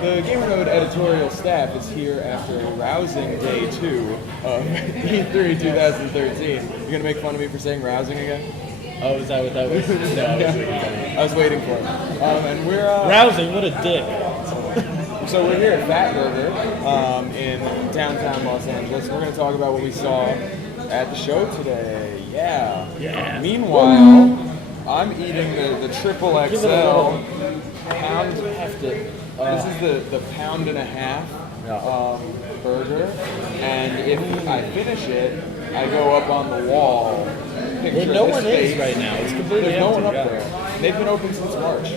The GamerNode editorial staff is here after a rousing day 2 of E3 2013. You're going to make fun of me for saying rousing again? Oh, is that what that was? No, I was waiting for it. And we're... rousing, what a dick. So we're here at Fat Burger in downtown Los Angeles. We're going to talk about what we saw at the show today. Yeah. Meanwhile, I'm eating the triple XL pound. This is the pound and a half burger, and if I finish it, I go up on the wall. Where no one is right now. It's completely There's empty. no one up there. They've been open since March.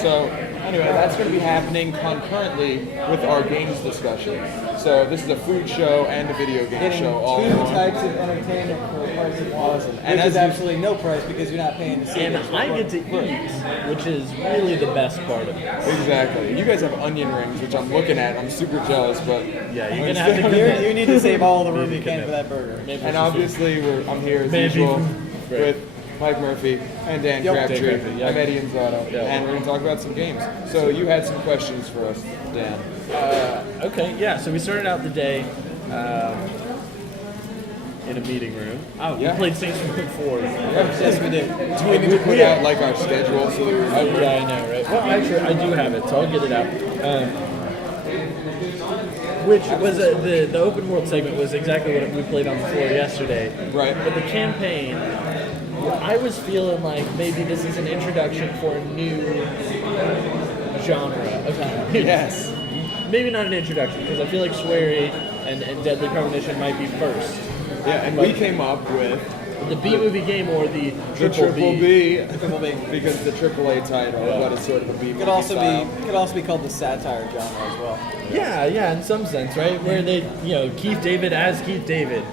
So anyway, that's going to be happening concurrently with our games discussion. So this is a food show and a video game show. All two types of entertainment for a price of one. Awesome. And Which is absolutely no price because you're not paying to see it. And I get to eat, which is really the best part of it. Exactly. You guys have onion rings, which I'm looking at. I'm super jealous, but yeah, you're gonna have to you need to save all the room you can for that burger. And obviously, I'm here as usual with Mike Murphy and Dan Crabtree. I'm Eddie Inzauto, and we're going to talk about some games. So you had some questions for us, Dan. Okay, yeah. So we started out the day in a meeting room. Oh, we played Saints Row 4. Yes, we did. Do we need to put out like our schedule so that we I know, right? Well, actually, I do have it, so I'll get it out. Which was the open world segment was exactly what we played on the floor yesterday. Right. But the campaign, I was feeling like maybe this is an introduction for a new genre of games. Yes. Maybe not an introduction, because I feel like Swery and Deadly Premonition might be first. Yeah, and we came up with the B-movie game or the Triple B. Triple B. Because the AAA title, but it's sort of a B-movie Could also style. be called the satire genre as well. Yeah, in some sense, right? Where they, Keith David as Keith David.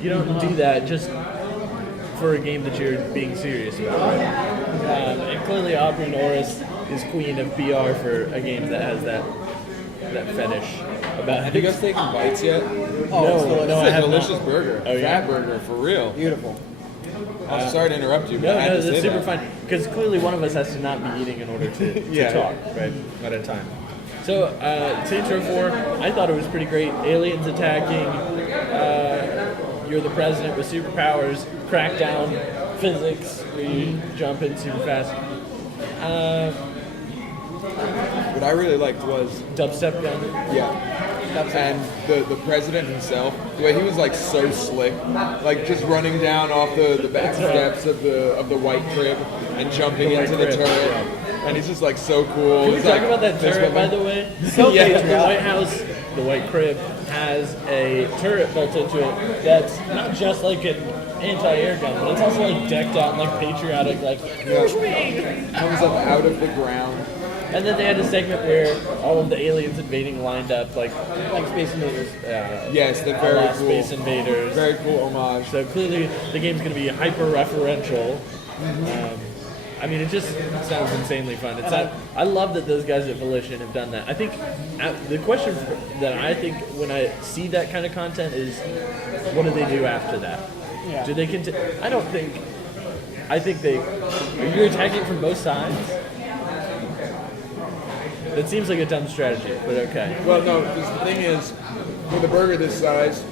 You don't do that just for a game that you're being serious about. Right? And clearly Aubrey Norris is queen of PR for a game that has that fetish about. Have you guys taken bites yet? Oh, no, I It's a have delicious not. burger. Oh, yeah? Fat burger, for real. Beautiful. I'm sorry to interrupt you, but I had to that's say super that. fun. Because clearly one of us has to not be eating in order to talk, right? At a time. So, Saints Row 4, I thought it was pretty great. Aliens attacking, you're the president with superpowers, crackdown physics, where you jump in super fast. What I really liked was Dubstep gun. Yeah. And the president himself, the way he was like so slick, like just running down off the back steps of the white crib and jumping into the turret. And he's just like so cool. Can we talk about that turret, by the way? So yeah, the White House, the White Crib, has a turret built into it that's not just like an anti-air gun, but it's also like decked out and like patriotic, like Comes up out of the ground. And then they had a segment where all of the aliens invading lined up like Space Invaders. Yes, they're very cool. Space Invaders. Very cool homage. So clearly the game's going to be hyper-referential. I mean, it just sounds insanely fun. I love that those guys at Volition have done that. I think the question that I think when I see that kind of content is, what do they do after that? Yeah. Do they continue? I think you're attacking from both sides? It seems like a dumb strategy, but okay. Well, no, because the thing is, with a burger this size,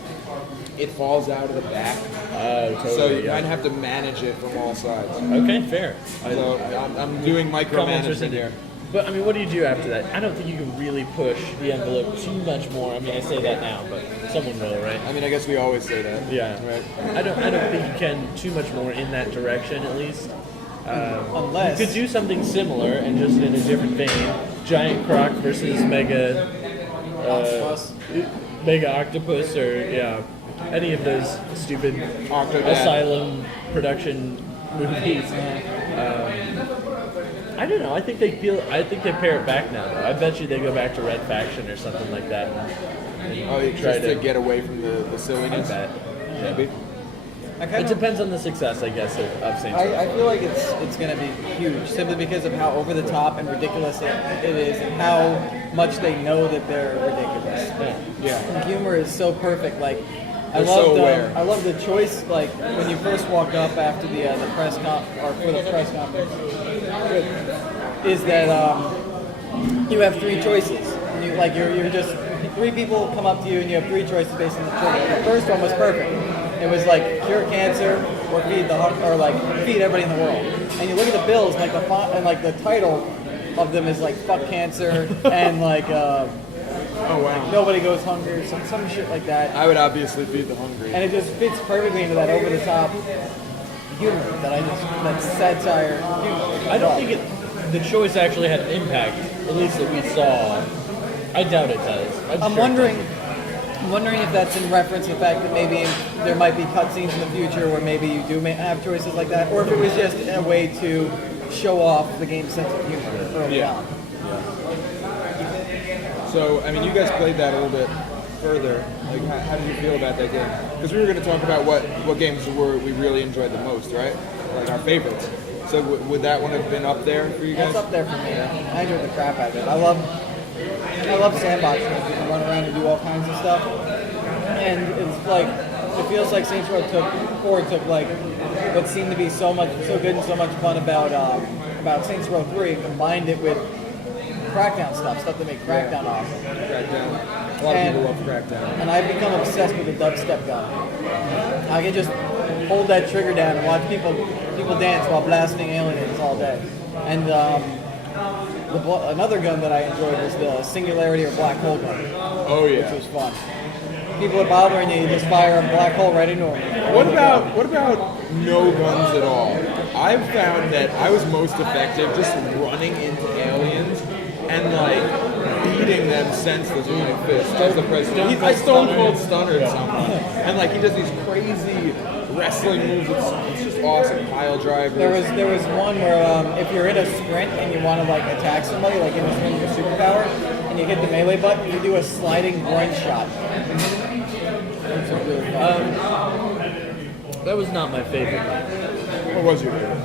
it falls out of the back. Totally, So you might have to manage it from all sides. Okay, fair. So I'm doing micromanagement here. But I mean, what do you do after that? I don't think you can really push the envelope too much more. I mean, I say that now, but someone will, right? I mean, I guess we always say that. Yeah. Right. I don't think you can too much more in that direction, at least. Unless you could do something similar and just in a different vein. Giant Croc versus Mega Octopus, or any of those stupid Asylum production movies. I don't know. I think they pare it back now, though. I bet you they go back to Red Faction or something like that. And Try to get away from the silliness. I bet. Maybe. It depends on the success, I guess, of Saints Row. I feel like it's going to be huge simply because of how over the top and ridiculous it is, and how much they know that they're ridiculous. Yeah. The humor is so perfect. Like I They're love the choice. Like when you first walk up after the press conference, is that you have three choices. you you're just three people come up to you and you have three choices based on the trivia. The first one was perfect. It was like cure cancer or feed everybody in the world. And you look at the bills, like the font and like the title of them is like fuck cancer and like Oh wow. nobody goes hungry, some shit like that. I would obviously feed the hungry. And it just fits perfectly into that over the top humor that satire humor. I don't think the choice actually had an impact, at least that we saw. I doubt it does. I'm wondering if that's in reference to the fact that maybe there might be cutscenes in the future where maybe you do have choices like that, or if it was just a way to show off the game's sense of humor early on. So, I mean, you guys played that a little bit further. Like, how did you feel about that game? Because we were going to talk about what games we really enjoyed the most, right? Like our favorites. So, would that one have been up there for you guys? That's up there for me. I enjoyed the crap out of it. I love sandbox games. You can run around and do all kinds of stuff. And it's like, it feels like Saints Row took like what seemed to be so good and so much fun about Saints Row 3 and combined it with Crackdown stuff that made Crackdown awesome. Crackdown. A lot of people love Crackdown. And I've become obsessed with the dubstep gun. I can just hold that trigger down and watch people dance while blasting aliens all day. And another gun that I enjoyed was the Singularity or Black Hole gun. Oh yeah. Which was fun. People are bothering you, you just fire a black hole right into them. What about no guns at all? I've found that I was most effective just running into aliens and like beating them senseless with my fist as the president. I stone cold stunnered someone, and like he does these crazy wrestling moves. It's just awesome. Pile driver. There was one where if you're in a sprint and you want to like attack somebody, like in a sprint with your superpower, and you hit the melee button, you do a sliding groin shot. That's really fun. That was not my favorite. What was your favorite?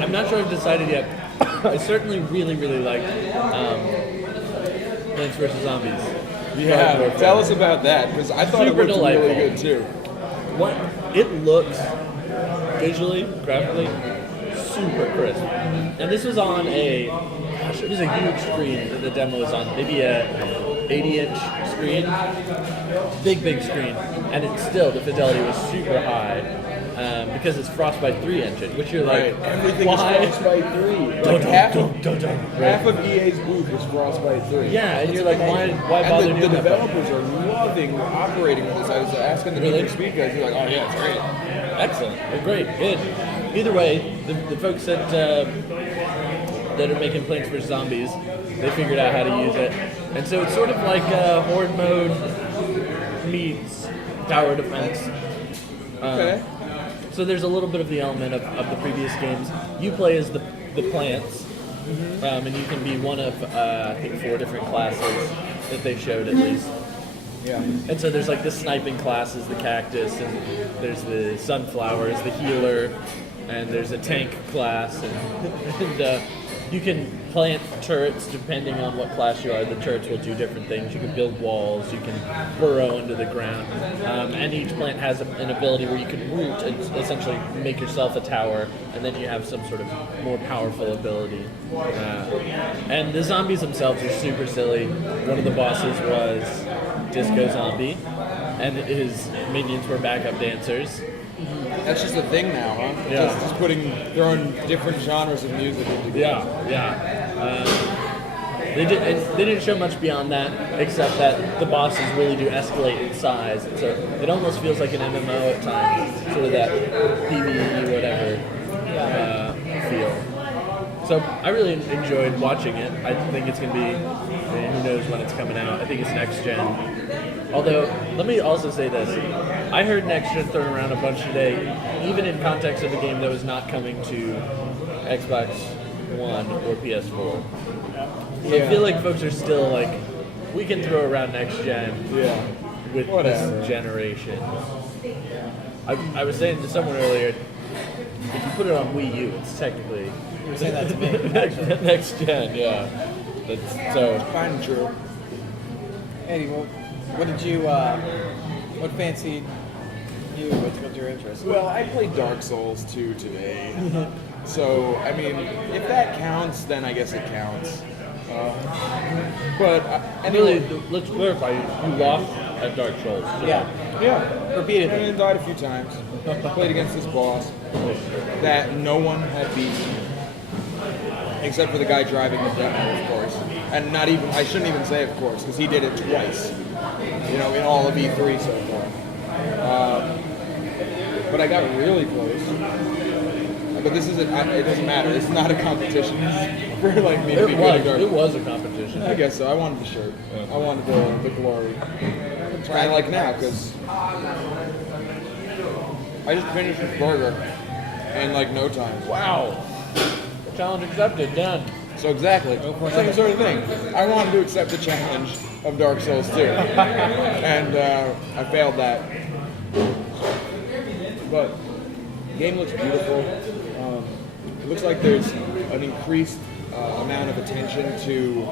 I'm not sure I've decided yet. I certainly really liked Plants vs. Zombies. Yeah, tell us about that, because I thought Super it looked delightful. really good too. What it looks visually, graphically, super crisp. And this was on it was a huge screen that the demo was on, maybe a 80-inch screen, big screen, and the fidelity was super high. Because it's Frostbite 3 engine, which you're like, everything why? is Frostbite 3. Like half of EA's booth was Frostbite 3. Yeah, and you're like, why bother and doing the that? developers are loving operating with this. I was asking the Really? Need for Speed guys, they're like, oh yeah, it's great. Excellent. Well, great. Good. Either way, the folks that are making Plants vs. Zombies, they figured out how to use it. And so it's sort of like Horde mode meets tower defense. Okay. So there's a little bit of the element of the previous games. You play as the plants, and you can be one of, I think, 4 different classes that they showed at least. Yeah. And so there's like the sniping classes, the cactus, and there's the sunflowers, the healer, and there's a tank class, and you can plant turrets depending on what class you are. The turrets will do different things. You can build walls, you can burrow into the ground, and each plant has an ability where you can root and essentially make yourself a tower, and then you have some sort of more powerful ability. And the zombies themselves are super silly. One of the bosses was Disco Zombie, and his minions were backup dancers. That's just a thing now, huh? Yeah. Just throwing different genres of music into games. Yeah. They didn't show much beyond that, except that the bosses really do escalate in size. So it almost feels like an MMO at times, sort of that PvE whatever feel. So I really enjoyed watching it. I think it's going to be, who knows when it's coming out. I think it's next gen. Although, let me also say this. I heard next gen thrown around a bunch today, even in context of a game that was not coming to Xbox One or PS4. So I feel like folks are still like, we can throw around next gen with this generation. I was saying to someone earlier, if you put it on Wii U, it's technically... You were saying that to me. next gen, yeah. So Kind of true. Eddie, what did you, what fancied you, what's your interest? Well, I played Dark Souls 2 today. So, I mean, if that counts, then I guess it counts. But And really, let's clarify, you lost at Dark Souls. So. yeah, Repeatedly. and then died a few times. Played against this boss that no one had beaten, except for the guy driving the demo, of course. And not even, I shouldn't even say of course, because he did it twice, you know, in all of E3 so far. But I got really close. But this isn't, it doesn't matter. It's not a competition. It's for like me to be good at Dark. It was a competition. I guess so. I wanted the shirt. I wanted the glory. And like now, because I just finished this burger in like no time. Wow. Challenge accepted, done. So exactly, same sort of thing. I wanted to accept the challenge of Dark Souls 2, and I failed that. But the game looks beautiful. It looks like there's an increased amount of attention to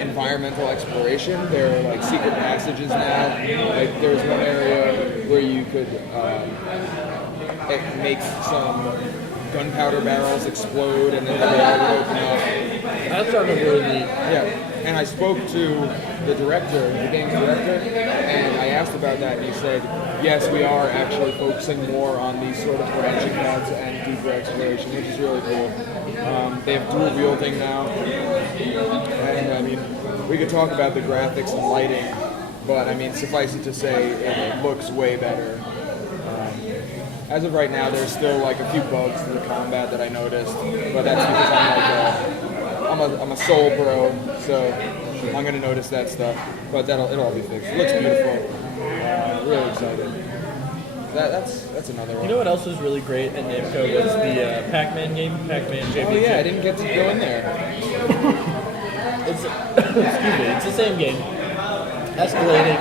environmental exploration. There are like secret passages now. Like there's one area where you could make some gunpowder barrels explode and then the wall would open up. That sounded really neat. Yeah. And I spoke to the director, the game's director, and I asked about that, and he said, yes, we are actually focusing more on these sort of branching paths and deeper exploration, which is really cool. They have dual wielding now, and I mean, we could talk about the graphics and lighting, but I mean, suffice it to say, it looks way better. As of right now, there's still like a few bugs in the combat that I noticed, but that's because I'm a soul bro, so I'm gonna notice that stuff. But it'll all be fixed. It looks beautiful. Really excited. That's another one. You know what else was really great in Namco was the Pac-Man game, Pac-Man Championship. Oh yeah, I didn't get to go in there. It's excuse me, it's the same game. Escalating,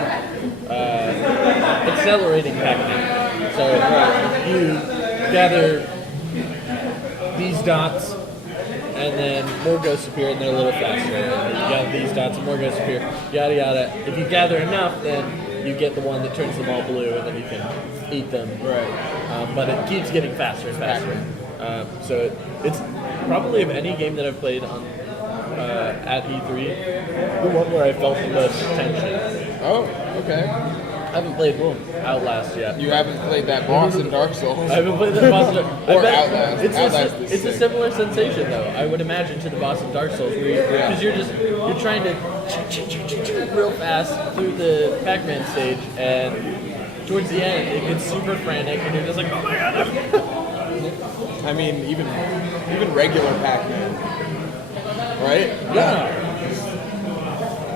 accelerating Pac-Man. So you gather these dots, and then more ghosts appear, and they're a little faster. And you gather these dots, and more ghosts appear. Yada yada. If you gather enough, then you get the one that turns them all blue, and then you can eat them. Right. But it keeps getting faster and faster. So it's probably of any game that I've played on at E3, the one where I felt the most tension. Oh, okay. I haven't played Outlast yet. You haven't played that boss in Dark Souls. I haven't played that boss. Or Outlast. Outlast is it's a sick. similar sensation, though. I would imagine to the boss in Dark Souls, because you're trying to real fast through the Pac-Man stage, and towards the end it gets super frantic, and you're just like, oh my god! I mean, even regular Pac-Man, right? Yeah.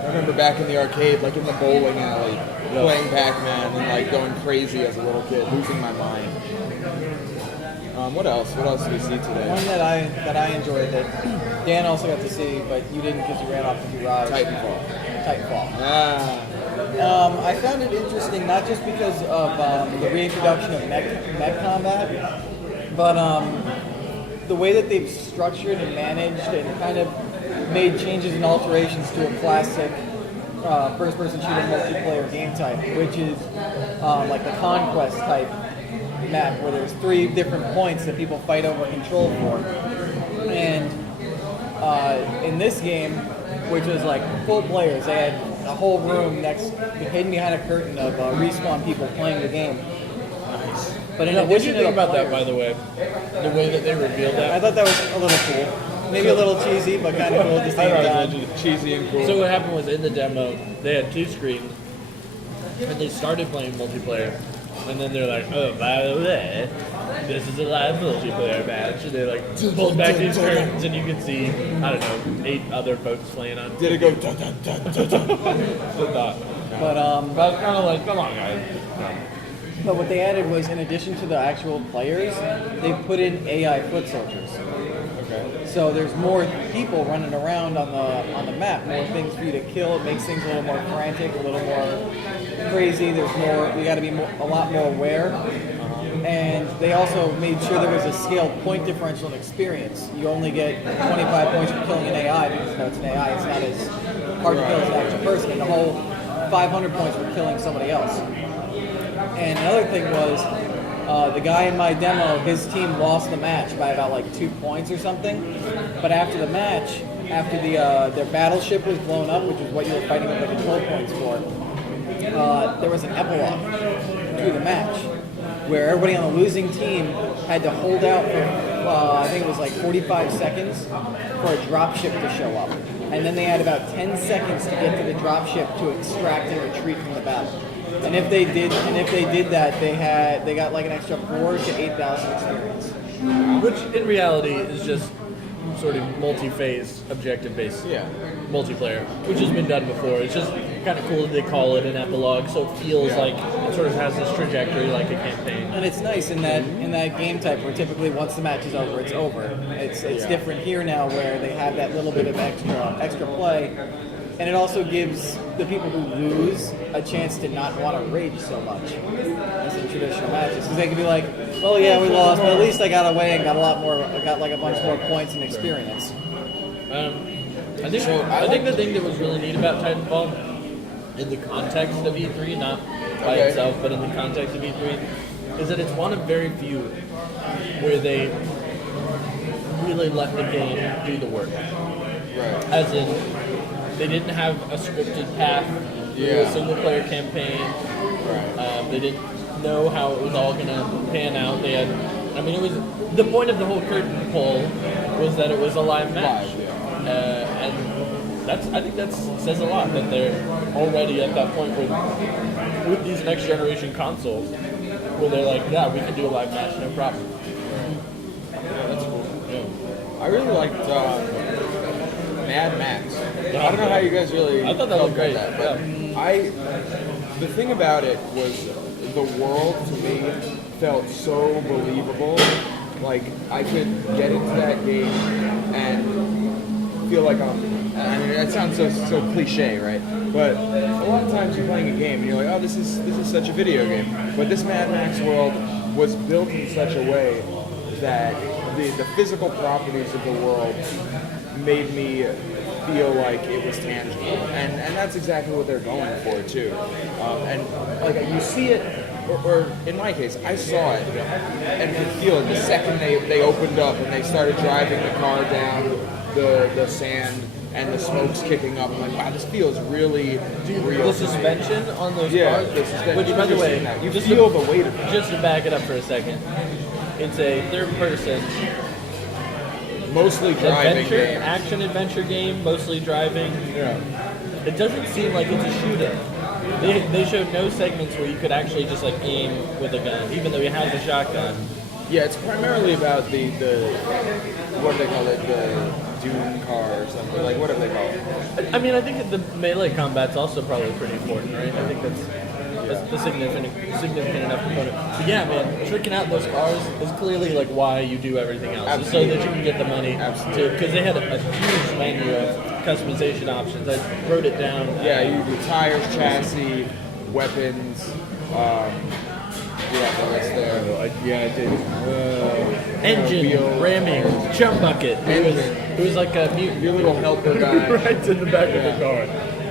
I remember back in the arcade, like in the bowling alley, playing Pac-Man and like going crazy as a little kid, losing my mind. What else? What else did we see today? One that I enjoyed that Dan also got to see, but you didn't because you ran off the garage. Titanfall. I found it interesting not just because of the reintroduction of mech combat, but the way that they've structured and managed and kind of made changes and alterations to a classic first-person shooter multiplayer game type, which is like the Conquest type map, where there's 3 different points that people fight over control for. And in this game, which was like full players, they had a whole room hidden behind a curtain of respawn people playing the game. Nice. But in What did you addition to think the about that, players- by the way? The way that they revealed I that? thought that was a little cool. Maybe a little cheesy, but kind of cool at the same time. Cheesy and cool. So what happened was, in the demo, they had 2 screens, and they started playing multiplayer, and then they're like, oh, by the way, this is a live multiplayer match, and they like pulled back these curtains, and you can see, I don't know, 8 other folks playing on. Did it go dun dun dun dun dun? But I was kind of like, come on, guys. But what they added was, in addition to the actual players, they put in AI foot soldiers. Okay. So there's more people running around on the map, more things for you to kill. It makes things a little more frantic, a little more crazy. There's more. We got to be a lot more aware. And they also made sure there was a scaled point differential in experience. You only get 25 points for killing an AI because it's an AI. It's not as hard to kill as an actual person. And the whole 500 points for killing somebody else. And another thing was, the guy in my demo, his team lost the match by about like 2 points or something. But after the match, after their battleship was blown up, which is what you were fighting with the control points for, there was an epilogue to the match where everybody on the losing team had to hold out for, I think it was like 45 seconds for a dropship to show up. And then they had about 10 seconds to get to the dropship to extract and retreat from the battle. And if they did that, they got like an extra 4,000 to 8,000 experience. Which in reality is just sort of multi-phase, objective-based multiplayer, which has been done before. It's just kind of cool that they call it an epilogue, so it feels like it sort of has this trajectory like a campaign. And it's nice in that game type where typically once the match is over, it's over. It's different here now where they have that little bit of extra play, and it also gives the people who lose a chance to not want to rage so much as in traditional matches, because they can be like, well, yeah, we lost, but at least I got away and got a lot more. I got like a bunch more points and experience. I think the thing that was really neat about Titanfall, in the context of E3, not by itself, but in the context of E3, is that it's one of very few where they really let the game do the work. Right. As in, they didn't have a scripted path through a single-player campaign. Right. They didn't know how it was all going to pan out. They had, I mean, it was the point of the whole curtain poll was that it was a live match, and I think that says a lot that they're already at that point with these next generation consoles where they're like, yeah, we can do a live match, no problem. Yeah, that's cool. Yeah. I really liked Mad Max. I don't know how you guys really. I thought that was great. That, but the thing about it was the world to me felt so believable. Like I could get into that game and feel like I mean, that sounds so cliche, right? But a lot of times you're playing a game and you're like, oh, this is such a video game. But this Mad Max world was built in such a way that the physical properties of the world made me feel like it was tangible, and that's exactly what they're going for too. And like you see it, or in my case, I saw it and could feel it the second they opened up and they started driving the car down the sand and the smoke's kicking up. I'm like, wow, this feels really real. The suspension on those cars, the suspension. which by the way, you feel the weight of it. Just to back it up for a second, it's a third-person. Mostly driving game. Action adventure game, mostly driving. Yeah. It doesn't seem like it's a shooter. They showed no segments where you could actually just like aim with a gun, even though he has a shotgun. Yeah, it's primarily about the what do they call it, the Dune car or something. Like what do they call it? I mean, I think that the melee combat's also probably pretty important, right? I think that's the significant enough component. But yeah, man, tricking out those cars is clearly like why you do everything else, Absolutely. so that you can get the money. Absolutely. Because they had a huge menu of customization options. I wrote it down. Yeah, you do tires, chassis, weapons. You have the list there. I did. Engine, wheel, ramming, jump bucket. It was like a mutant. Your little helper guy. Right in the back of the car.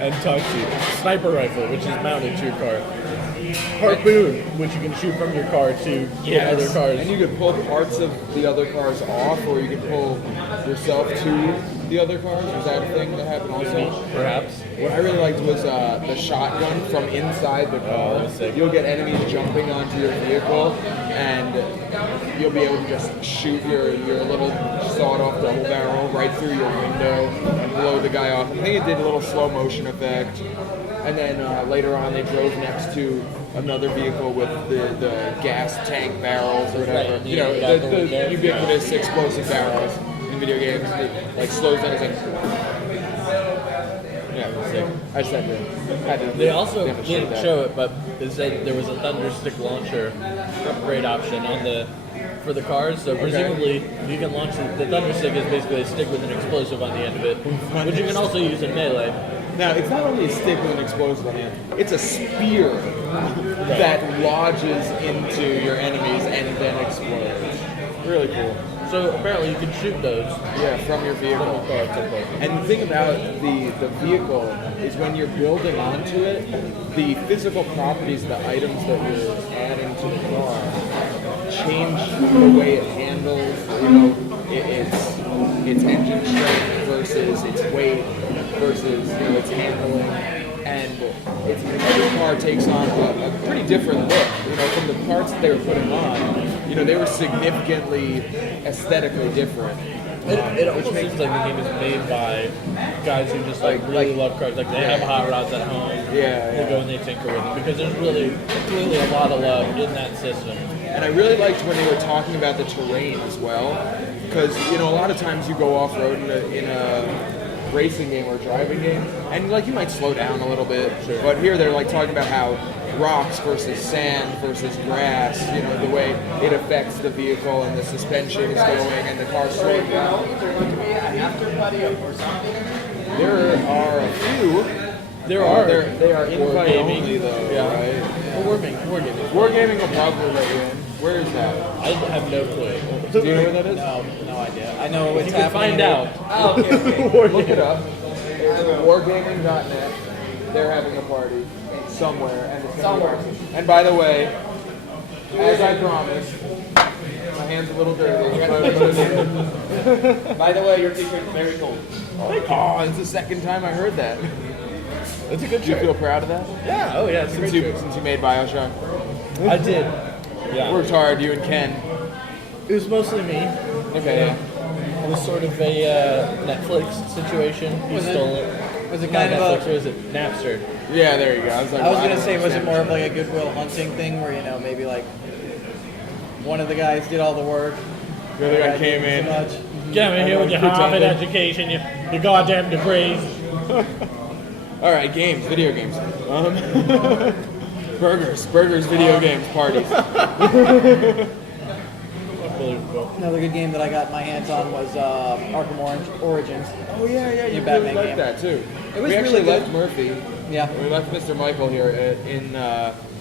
And Toxie. Sniper rifle, which is mounted to your car. Harpoon, which you can shoot from your car to hit other cars. And you can pull parts of the other cars off, or you can pull yourself to the other cars. Was that a thing that happened also? Perhaps. What I really liked was the shotgun from inside the car. You'll get enemies jumping onto your vehicle, and you'll be able to just shoot your little sawed-off double barrel right through your window and blow the guy off. I think it did a little slow motion effect. And then later on, they drove next to another vehicle with the gas tank barrels or whatever. Right. You know, the ubiquitous explosive barrels in video games. It, like slows down. It's like, yeah, it was sick. I just had to. They also didn't didn't show it, but they said there was a thunder stick launcher upgrade option for the cars. So presumably you can launch the thunder stick is basically a stick with an explosive on the end of it, which you can also use in melee. Now, it's not only a stick with an explosive on the end, it's a spear that lodges into your enemies and then explodes. Really cool. So apparently you can shoot those. Yeah, from your vehicle. And the thing about the vehicle is when you're building onto it, the physical properties, the items that you're adding to the car, change the way it handles, you know, its engine strength versus versus its weight versus its handling, and every car takes on a pretty different look. From the parts that they were putting on, they were significantly aesthetically different. It almost seems like the game is made by guys who just really love cars. Like they have hot rods at home. They go and they tinker with them because there's clearly a lot of love in that system. And I really liked when they were talking about the terrain as well, because a lot of times you go off road in a racing game or a driving game, and you might slow down a little bit. But here they're talking about how rocks versus sand versus grass, the way it affects the vehicle and the suspension is going and the car slowing down. There are a few. They are invite only though, right? Wargaming. Wargaming will probably let you in. Where is that? I have no clue. Do you know where that is? No idea. I know what's You can happening. find out. Oh, okay. Look it up. Wargaming.net. They're having a party somewhere, and it's somewhere. And by the way, as I promised, my hand's a little dirty. By the way, your t-shirt is very cold. Oh, it's the second time I heard that. It's a good Do you shirt. feel proud of that? Yeah. Oh yeah. It's a great shirt. Since you made BioShock? I did. Yeah. Worked hard, you and Ken. It was mostly me. Okay. It was sort of a Netflix situation. You stole it. Was it Not kind of Netflix, a... or is it Napster? Yeah, there you go. I was going to say, was it more of like a Goodwill Hunting thing where, maybe one of the guys did all the work? The other guy came in. Get me here with your Harvard education, your goddamn degrees. All right, video games. Burgers, video games, parties. Another good game that I got my hands on was Arkham Origins. Oh yeah, you Batman really liked game. that too. It was we actually really good. left Murphy. Yeah. We left Mr. Michael here in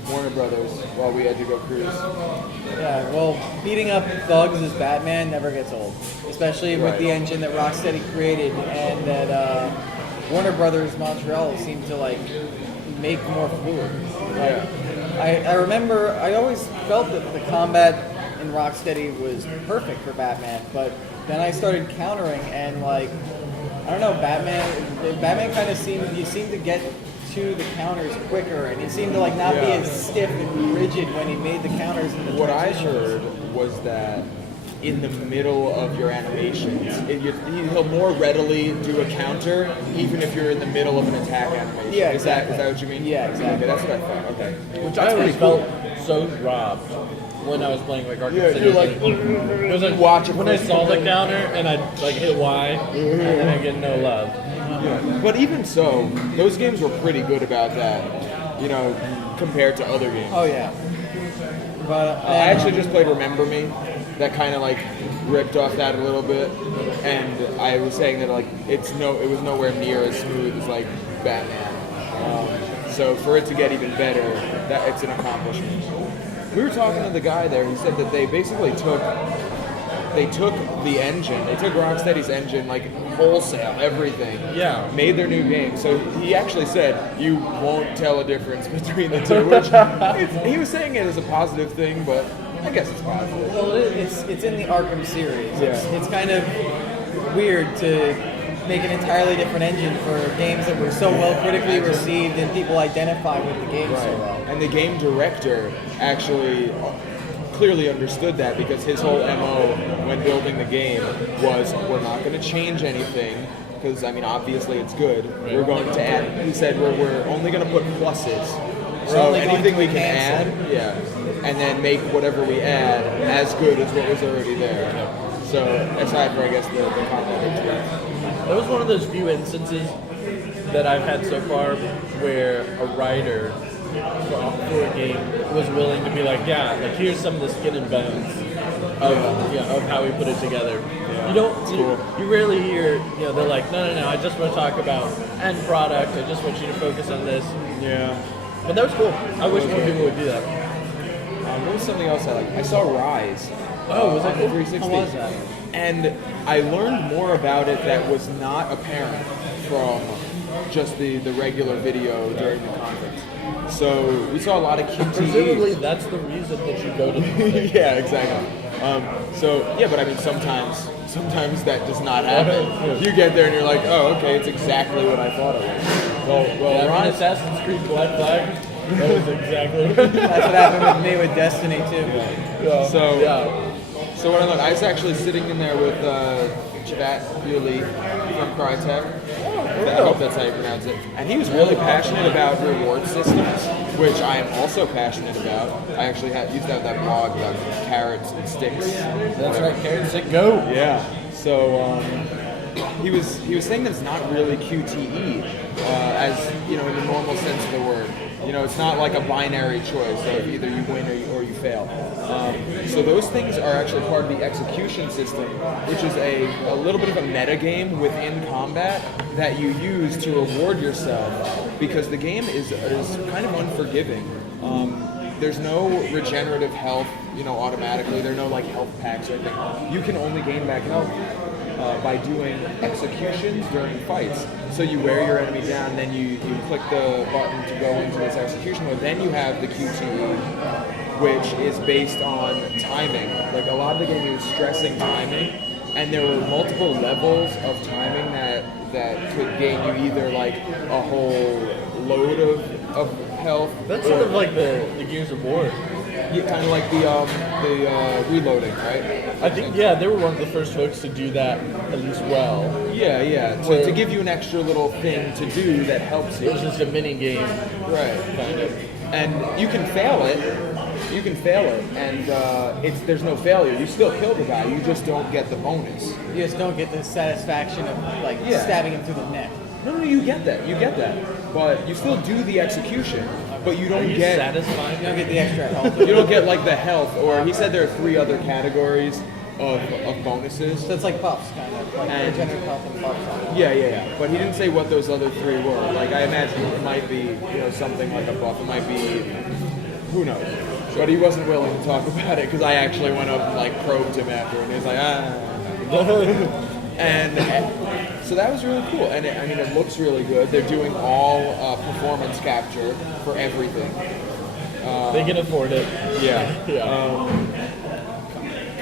Warner Brothers while we had to go cruise. Yeah, well, beating up thugs as Batman never gets old. Especially with the engine that Rocksteady created and that Warner Brothers Montreal seemed to make more fluid. I remember, I always felt that the combat in Rocksteady was perfect for Batman, but then I started countering and I don't know, Batman kind of seemed to get to the counters quicker, and he seemed to not be as stiff and rigid when he made the counters. What I heard was that in the middle of your animations, he'll more readily do a counter even if you're in the middle of an attack animation. Yeah, is that what you mean? Yeah, exactly. Okay, that's what I thought. Okay. Which I always felt so robbed when I was playing Arkham City. You're it was watch it when I saw the counter and I'd hit Y and then I get no love. Yeah. But even so, those games were pretty good about that, compared to other games. Oh yeah. But I actually just played Remember Me, that kind of ripped off that a little bit, and I was saying that it was nowhere near as smooth as Batman. So for it to get even better, it's an accomplishment. We were talking to the guy there. He said that they basically took the engine. They took Rocksteady's engine, wholesale, everything. Yeah. Made their new game. So he actually said you won't tell a difference between the two. Which he was saying it as a positive thing, but I guess it's positive. well, it's in the Arkham series. Yeah. It's kind of weird to make an entirely different engine for games that were so well critically received and people identify with the game so well. And the game director actually clearly understood that, because his whole MO when building the game was, we're not going to change anything because obviously it's good. We're going to add. He said we're only going to put pluses. So only anything going we to can add, and then make whatever we add as good as what was already there. So aside from, I guess, the combat experience. That was one of those few instances that I've had so far where a writer for a game was willing to be here's some of the skin and bones of how we put it together. Yeah. You rarely hear, they're like, no, I just want to talk about end product. I just want you to focus on this. Yeah. But that was cool. I wish more people would do that. What was something else I liked? I saw Rise. Oh, was that on cool? the 360? How was that? And I learned more about it that was not apparent from just the regular video during the conference. So we saw a lot of QTEs. Presumably, that's the reason that you go to the thing. Yeah, exactly. But sometimes sometimes that does not happen. You get there and you're like, oh, okay, it's exactly what I thought it was. Well, on Ron, Assassin's Creed Black Flag, that was exactly That's what happened with me with Destiny too. So when I was actually sitting in there with Chavat Yuli from Crytek. I hope that's how you pronounce it. And he was really passionate about reward systems, which I am also passionate about. I actually used to have that blog about carrots and sticks. That's right, carrot stick go. Yeah. So he was saying that it's not really QTE, as you know, in the normal sense of the word. You know, it's not like a binary choice of either you win or you fail. So those things are actually part of the execution system, which is a little bit of a meta game within combat that you use to reward yourself, because the game is kind of unforgiving. There's no regenerative health, you know, automatically. There are no like health packs or anything. You can only gain back health by doing executions during fights. So you wear your enemy down, then you click the button to go into this execution mode. Then you have the QTE, which is based on timing. Like a lot of the game is stressing timing, and there were multiple levels of timing that could gain you either like a whole load of health. That's sort of like the Gears of War. Yeah, kind of like the reloading, right? I think, yeah, they were one of the first folks to do that at least well. Yeah. To give you an extra little thing to do that helps you. It was just a mini game, Right. kind of. And you can fail it. And there's no failure. You still kill the guy. You just don't get the bonus. You just don't get the satisfaction of like Yeah. stabbing him through the neck. No, you get that. But you still do the execution, but you don't get satisfying. You don't get the extra health. you don't get like the health. Or he said there are 3 other categories of bonuses. So it's like buffs, kind of like And- regenerative health and buffs. Yeah. But he didn't say what those other 3 were. Like I imagine it might be, you know, something like a buff. It might be, who knows. But he wasn't willing to talk about it because I actually went up and like probed him after, and he was like, and so that was really cool. And it looks really good. They're doing all performance capture for everything. They can afford it. Yeah.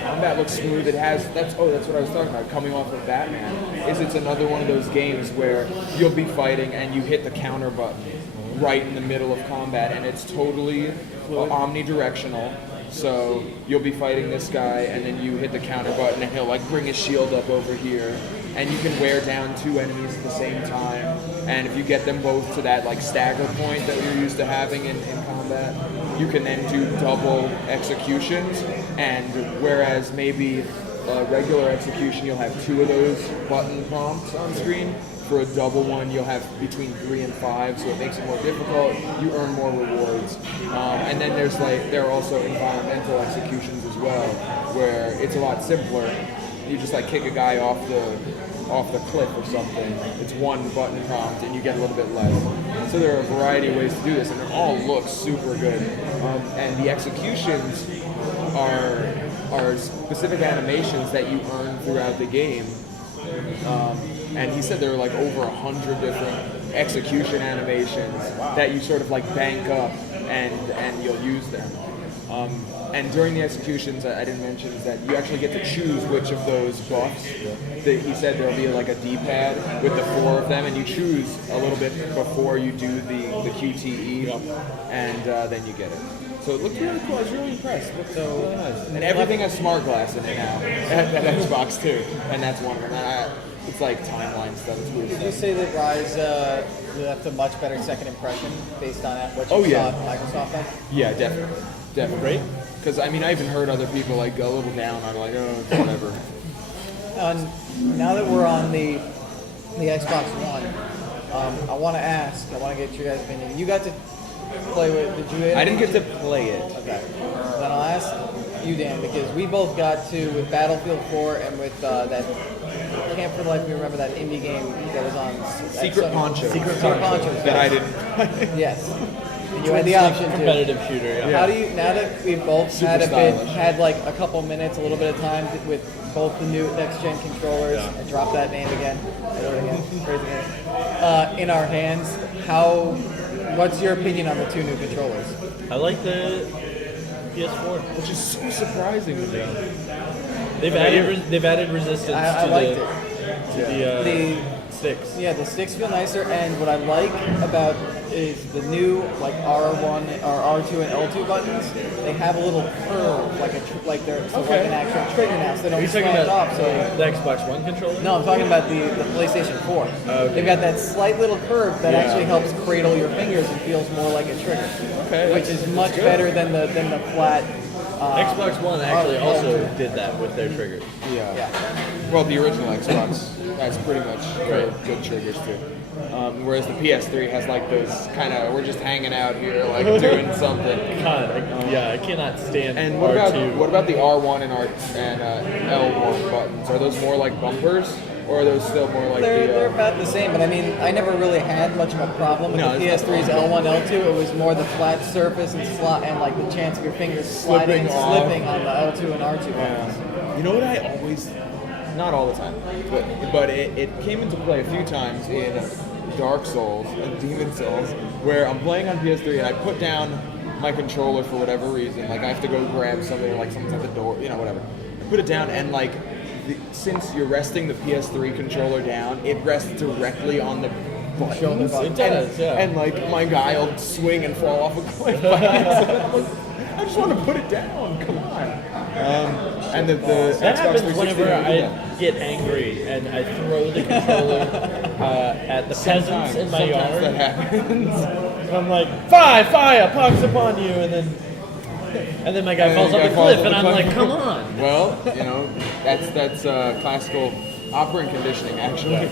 Combat looks smooth. It has that's what I was talking about. Coming off of Batman, it's another one of those games where you'll be fighting and you hit the counter button right in the middle of combat, and it's totally omnidirectional. So you'll be fighting this guy, and then you hit the counter button, and he'll like bring his shield up over here, and you can wear down 2 enemies at the same time. And if you get them both to that like stagger point that you're used to having in combat, you can then do double executions. And whereas maybe a regular execution, you'll have 2 of those button prompts on screen. For a double one, you'll have between 3 and 5, so it makes it more difficult. You earn more rewards, and then there are also environmental executions as well, where it's a lot simpler. You just like kick a guy off the cliff or something. It's 1 button prompt, and you get a little bit less. So there are a variety of ways to do this, and it all looks super good. And the executions are specific animations that you earn throughout the game. And he said there were like over 100 different execution animations that you sort of like bank up and you'll use them. And during the executions, I didn't mention is that you actually get to choose which of those buffs. He said there'll be like a D-pad with the 4 of them, and you choose a little bit before you do the QTE, and then you get it. So it looked really cool. I was really impressed. It looked really nice. And everything has smart glass in it now. That Xbox too, and that's one of them. It's like timeline stuff. It's weird Did you stuff. say that Rise left a much better second impression based on what you saw at Microsoft then? Yeah, definitely. Great. Because I even heard other people like go a little down on like, oh, it's whatever. Now that we're on the Xbox One, I want to get your guys' opinion. You got to play with, did you? I didn't get to play it. Okay. Then I'll ask you, Dan, because we both got to with Battlefield 4 and with that. I can't for the life of me remember that indie game that was on Secret Poncho. Secret Poncho. That I didn't. Yes. And you had the option to. Competitive shooter, yeah. How do you, now that we've both Super had stylish. had like a couple minutes, a little bit of time with both the new next-gen controllers, I dropped that name again, I wrote it again, crazy name, in our hands, what's your opinion on the 2 new controllers? I like the PS4. Which is so surprising to me. they've added resistance I to liked the it. sticks. Yeah, the sticks feel nicer, and what I like about is the new like R1 or R2 and L2 buttons. They have a little curve, like they're like an actual trigger now, so they Are you don't talking slant about off. So the Xbox One controller? no, I'm talking about the PlayStation 4. Okay. They've got that slight little curve that actually helps cradle your fingers and feels more like a trigger, which is much better than the flat. Xbox One actually also did that with their triggers. Yeah. Well, the original Xbox has pretty much good triggers too. Whereas the PS3 has like those kind of, we're just hanging out here, like doing something. God, I cannot stand And R2. what about the R1 and L1 buttons? Are those more like bumpers, or are those still more like They're about the same, but I mean, I never really had much of a problem with the PS3's L1, L2. It was more the flat surface and like the chance of your fingers sliding and slipping on the L2 and R2 buttons. You know what I always, not all the time, but it came into play a few times in Dark Souls and Demon Souls, where I'm playing on PS3 and I put down my controller for whatever reason, like I have to go grab something, like someone's at the door, whatever. I put it down and like, since you're resting the PS3 controller down, it rests directly on the buttons. It does, yeah. And like my guy will swing and fall off a cliff by accident. I'm like, I just want to put it down. Come on. And the That Xbox happens 360 whenever didn't do I that. get angry and I throw the controller at the peasants in my Sometimes yard. that happens. And I'm like, fire, pox upon you, and then my guy falls off the cliff, and I'm like, come on. Well, that's classical operant conditioning, actually.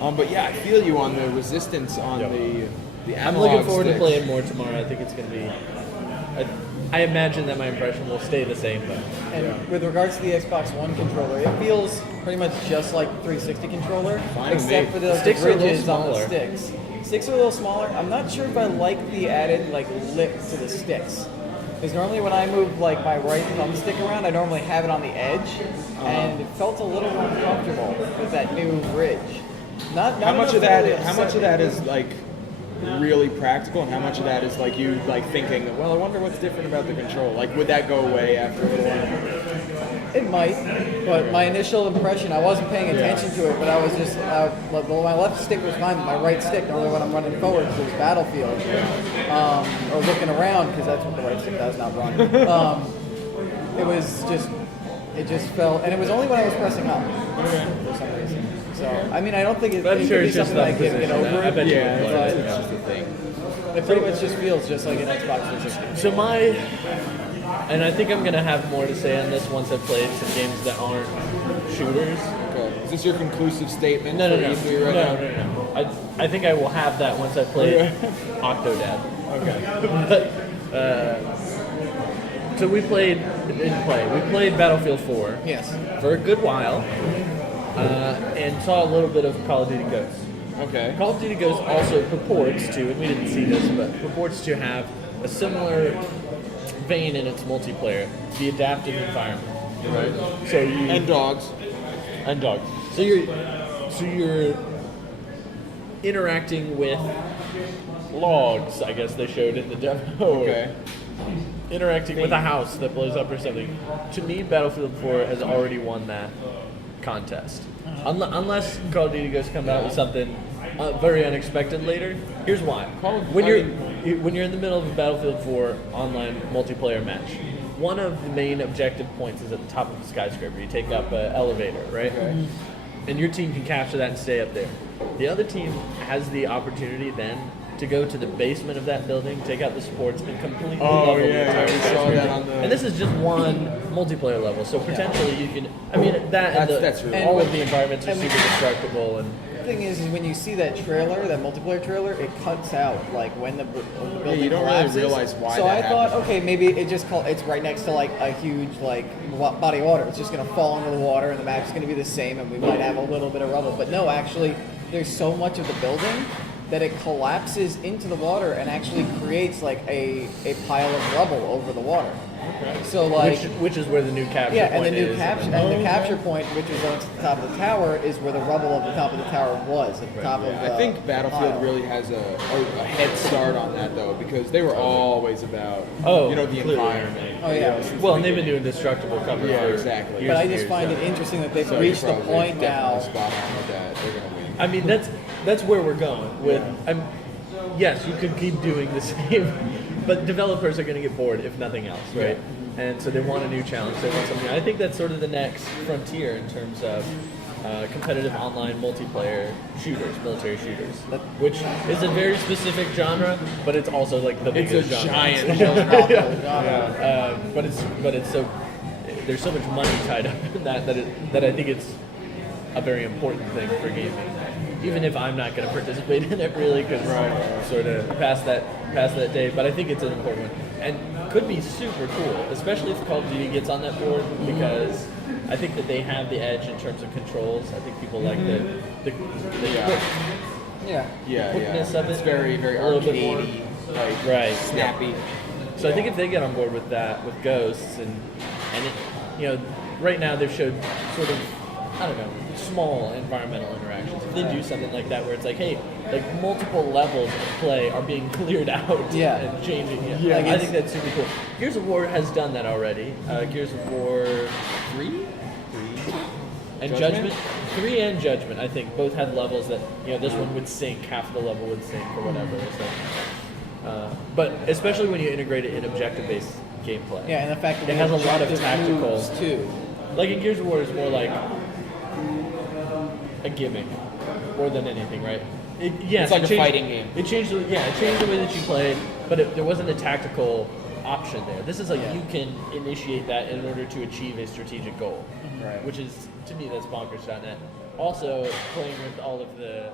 But yeah, I feel you on the resistance on the I'm analog looking forward to sticks. playing more tomorrow. I think it's going to be. I imagine that my impression will stay the same, though. And with regards to the Xbox One controller, it feels pretty much just like 360 controller, Fine with except me. for the Sticks are a little bridges on the smaller. sticks. Sticks are a little smaller. I'm not sure if I like the added like lip to the sticks. Because normally when I move like my right thumbstick around, I normally have it on the edge, and it felt a little uncomfortable with that new bridge. Not How much enough of to that? really How much upset of me. that is like really practical, and how much of that is like you like thinking, well, I wonder what's different about the control? Like, would that go away after a little while? It might, but my initial impression, I wasn't paying attention to it, but I was just, well, my left stick was fine, but my right stick, normally when I'm running forward to this battlefield, or looking around, because that's what the right stick does, not run, it just felt, and it was only when I was pressing up, for some reason. So, I mean, I don't think it But I'm could sure be it's just something I that can get position. over I it, bet you Yeah, would. but it's just a thing. it pretty much just feels just like an Xbox 360. So and I think I'm gonna have more to say on this once I've played some games that aren't shooters. Okay. Is this your conclusive statement? No. for E3 right now? I think I will have that once I play Octodad. Okay. So we played Battlefield 4 Yes. for a good while, and saw a little bit of Call of Duty Ghosts. Okay. Call of Duty Ghosts also purports to, and we didn't see this, but purports to have a similar vein in its multiplayer, the adaptive environment. Right. So you And dogs. and dogs. So you're interacting with logs, I guess they showed in the demo. Okay. Interacting with a house that blows up or something. To me, Battlefield 4 has already won that contest. Unless Call of Duty Ghosts come out with something very unexpected later. Here's why. When you're in the middle of a Battlefield 4 online multiplayer match, one of the main objective points is at the top of the skyscraper. You take up an elevator, right? Okay. And your team can capture that and stay up there. The other team has the opportunity then to go to the basement of that building, take out the supports, and completely level the entire we saw skyscraper. that on the. And this is just one multiplayer level, so potentially you can. I mean, That's really all cool. of the environments are And- super destructible, and The thing is when you see that trailer, that multiplayer trailer, it cuts out like when the building you don't really collapses. realize why So that I thought, happens. okay, maybe it's right next to like a huge like body of water. It's just gonna fall into the water, and the map's gonna be the same, and we might have a little bit of rubble. But no, actually, there's so much of the building that it collapses into the water and actually creates like a pile of rubble over the water. Okay. So like which is where the new capture yeah, point and the new is. capture and the capture point, which is on the top of the tower, is where the rubble of the top of the tower was at the top of the I think Battlefield pile. really has a head start on that though, because they were always about Oh, the clearly. environment. Oh, yeah. since Well, the and they've been beginning. doing destructible cover Yeah, for exactly. years But I and just years, find yeah. it interesting that they've So reached the you're probably point now. definitely spot on with that. They're gonna win. I mean, that's where we're going with. Yes, you could keep doing the same, but developers are going to get bored if nothing else, right? And so they want a new challenge. They want something. I think that's sort of the next frontier in terms of competitive online multiplayer shooters, military shooters, which is a very specific genre, but it's also like the It's biggest a genre. giant. But it's so there's so much money tied up in that I think it's a very important thing for gaming. Even if I'm not going to participate in it really, because sort of past that day, but I think it's an important one and could be super cool, especially if Call of Duty gets on that board, because I think that they have the edge in terms of controls. I think people like the quick, quickness of it. It's very, very A little bit more. arcadey, like Right. snappy. So I think if they get on board with that, with Ghosts, and it, right now they've showed sort of, I don't know, small environmental interactions. If they do something like that, where it's like, hey, like multiple levels of play are being cleared out and changing, Like I think that's super cool. Gears of War has done that already. Gears of War 3? And Judgment? 3 and Judgment, I think, both had levels that, this one would sync, half the level would sync or whatever. So, but especially when you integrate it in objective-based gameplay. Yeah, and the fact that it has a lot of objective tactical moves, too. Like in Gears of War, is more like a gimmick more than anything, right? It's like a fighting game. It changed the way that you played, but there wasn't a tactical option there. This is like you can initiate that in order to achieve a strategic goal, Right. which is, to me, that's bonkers.net. Also, playing with all of the